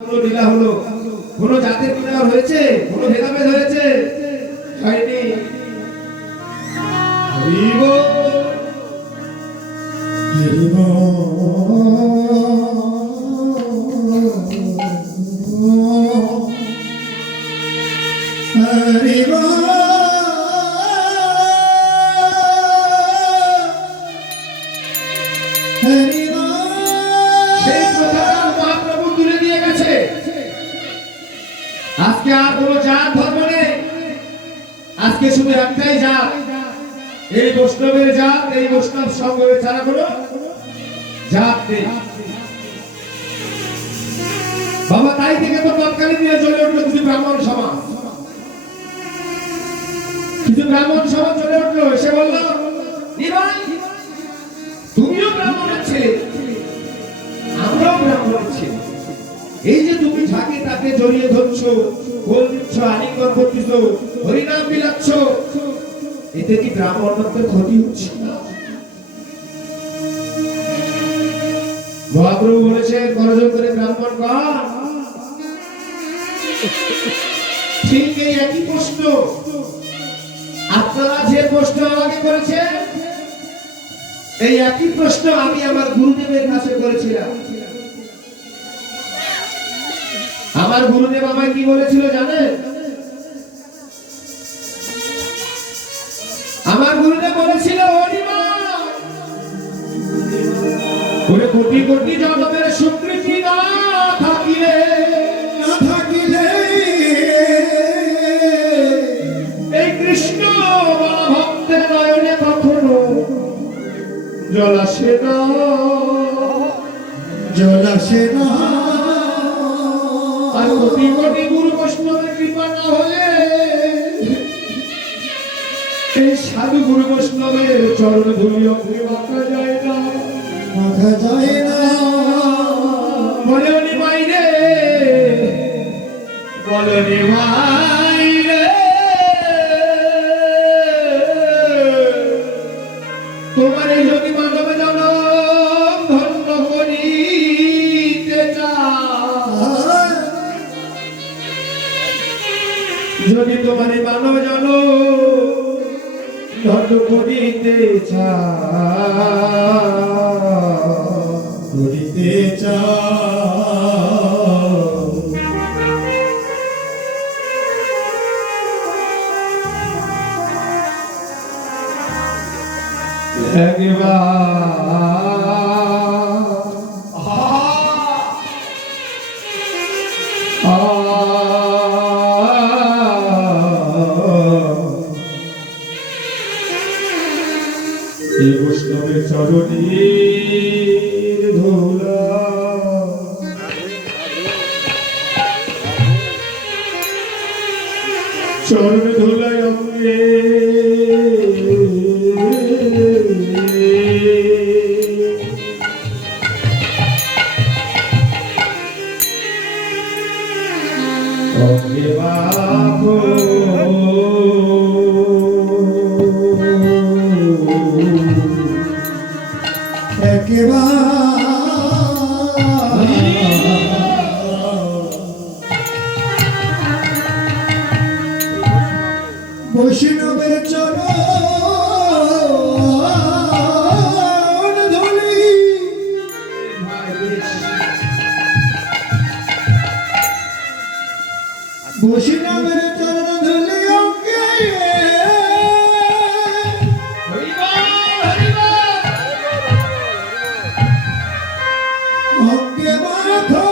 লীলা হলো, কোন জাতের বিনা হয়েছে, কোন ভেদাভেদ হয়েছে হয়নি। হরিব হরিব হরিব আজকে আর কোন জাত ধর্ম নেই, আজকে শুধু একটাই জাত, এই বৈষ্ণবের জাত, এই বৈষ্ণব সংঘের ছাড়া কোন জাত নেই বাবা। তাই থেকে তো তৎকালীন নিয়ে চলে উঠলো কিছু ব্রাহ্মণ সমাজ, কিছু ব্রাহ্মণ সমাজ চলে উঠলো, এসে বললো তুমিও ব্রাহ্মণের ছেলে, আমরাও ব্রাহ্মণের ছেলে, এই যে তুমি যাকে তাকে জড়িয়ে ধরছো, গোল দিচ্ছ, আলিঙ্গন করতেছ, হরিনাম বিলাচ্ছ, এতে কি ব্রাহ্মণত্বের ক্ষতি হচ্ছে না? মহাপ্রভু বলেছেন করজোর করে ব্রাহ্মণ গণ ঠিক এই একই প্রশ্ন আপনারা যে প্রশ্ন আমাকে করেছেন, এই একই প্রশ্ন আমি আমার গুরুদেবের কাছে করেছিলাম। আমার গুরুদেব আমায় কি বলেছিল জানেন? আমার গুরুদেব বলেছিল ওরে কোটি কোটি জগতের স্বীকৃতি না থাকিলে এই কৃষ্ণ ভক্তের নয়নে কখনো জল আসে না, জল আসে না। আর কোটি কোটি গুরু বৈষ্ণবের কৃপা না হলে এই সাধু গুরু বৈষ্ণবের চরণ ধুলি অগ্নি মাখা যায় না, মাখা যায় না। বলে উনি বাইরে, বলে বাইরে তোমার এই যদি মানবে জনম ধন্য করিতে চায়, যদি তোমার মানব জানো ধন্য করিতে এই বৈষ্ণবের চরণীর ধুলা চরণ ধুলায় অঙ্গে অঙ্গে বাপো বৈষ্ণবের চরণ ধুলি বৈষ্ণবের চরণ ধুলি অঙ্গে অঙ্গে মাথা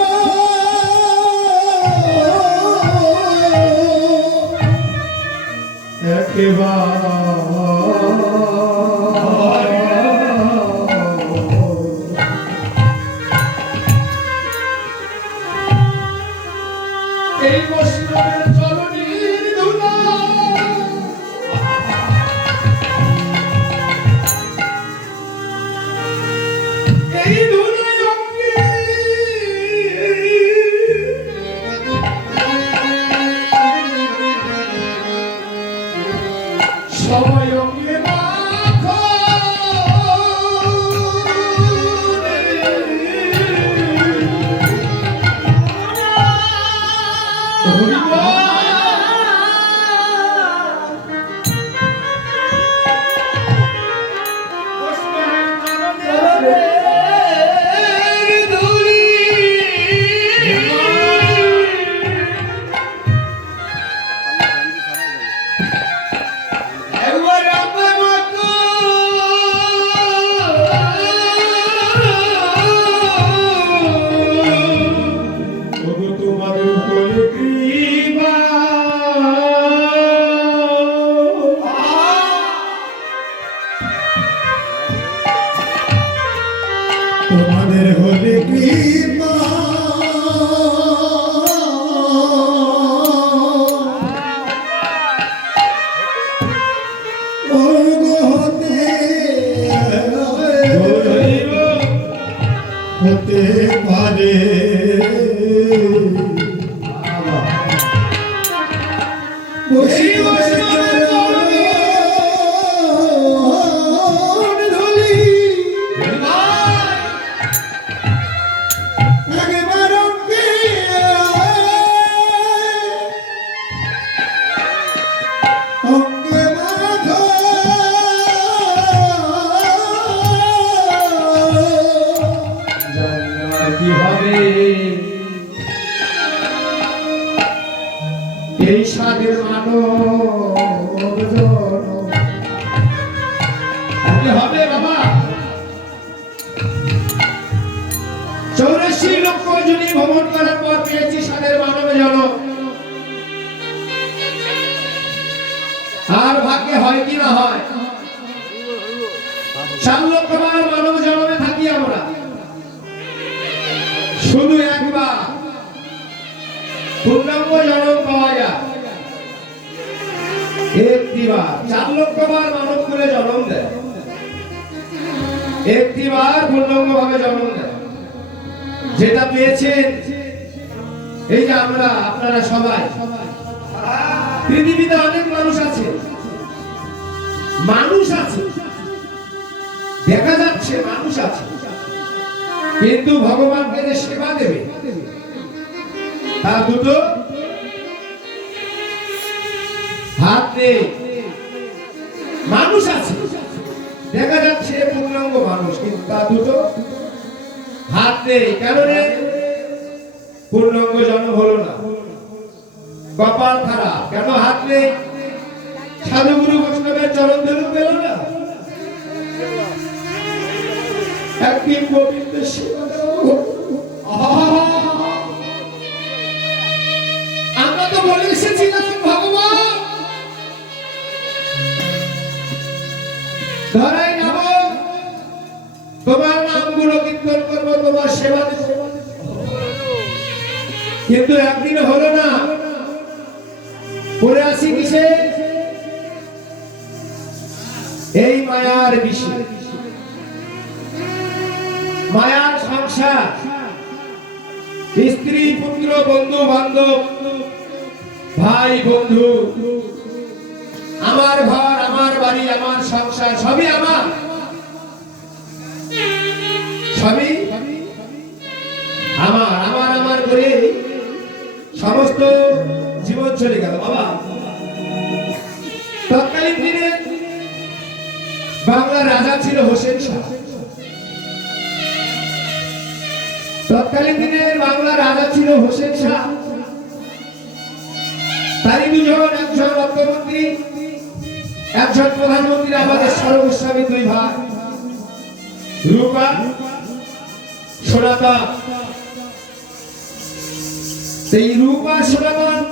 এই বৈষ্ণবের চরণীর ধুলা এই ধুলায় অঙ্গে সবাই অঙ্গে মাখো বসি বসমানের চরণে ধরি একবার অঙ্গে অঙ্গে মাধো কি হবে এই সাধের মানব কি হবে বাবা 84 লক্ষ জনী ভ্রমণ করার পর পেয়েছি সাধের মানব জন আর ভাগ্যে হয় কি না হয় 4 লক্ষ বার মানব জন্মে থাকি আমরা শুধু একবার পূর্ণাঙ্গ জন্ম পাওয়া যায় একটিবার 4 লক্ষ বার মানব কুলে জন্ম দেয় একটিবার পূর্ণাঙ্গ ভাবে জন্ম দেয় যেটা পেয়েছেন এই যে আমরা আপনারা সবাই পৃথিবীতে অনেক মানুষ আছে দেখা যাচ্ছে মানুষ আছে কিন্তু ভগবানকে যে সেবা দেবে তার দুটো হাত নেই মানুষ আছে দেখা যাচ্ছে পূর্ণাঙ্গ মানুষ কিন্তু তার দুটো হাত নেই কেন রে পূর্ণাঙ্গ জন্ম হলো না কপাল খারাপ কেন হাত নেই সাধুগুরু বৈষ্ণবের চরণ ধরু পেল না একদিন গোবিন্দের সেবা আমরা তো বলে এসেছিলাম ভগবান ধরাই যাব তোমার নামগুলো কীর্তন করবো তোমার সেবা দেব কিন্তু একদিন হলো না পরে আসি কিসে এই মায়ার বিষয় মায়ার সংসার স্ত্রী পুত্র বন্ধু বান্ধব ভাই বন্ধু আমার ঘর আমার বাড়ি আমার সংসার সবই আমার সবই আমার আমার আমার করে সমস্ত জীবন চলে গেল বাবা তৎকালীন দিনে বাংলার রাজা ছিল হোসেন শাহ তৎকালীন দিনের বাংলার রাজা ছিল হোসেন শাহ তারই দুজন একজন অর্থমন্ত্রী একজন প্রধানমন্ত্রী আমাদের সর্বস্বামী দুই ভাই রূপা সনাতন সেই রূপা সনাতন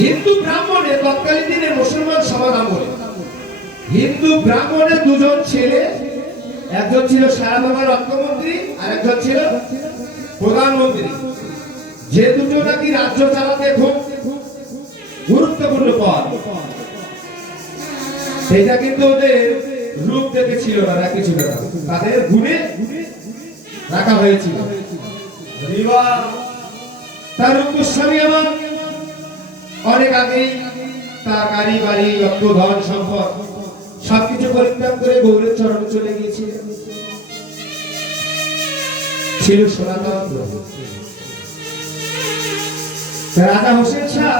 হিন্দু ব্রাহ্মণে তৎকালীন দিনে মুসলমান সমাজ আমলে হিন্দু ব্রাহ্মণের দুজন ছেলে একজন ছিল সারা বাংলার অর্থমন্ত্রী আর একজন ছিল প্রধানমন্ত্রী যে দুটো নাকি রাজ্য চালাতে খুব গুরুত্বপূর্ণ পদ সেটা কিন্তু ওদের রূপ দেখেছিল না কিছু না তাদের গুণে রাখা হয়েছিল তার রূপস্বামী আমার অনেক আগেই তার গাড়ি বাড়ি অর্থ ধন সম্পদ সবকিছু পরিত্যাগ করে গৌরের চরণে চলে গিয়েছিল ছিল সনাতন রাজা হোসেন শাহ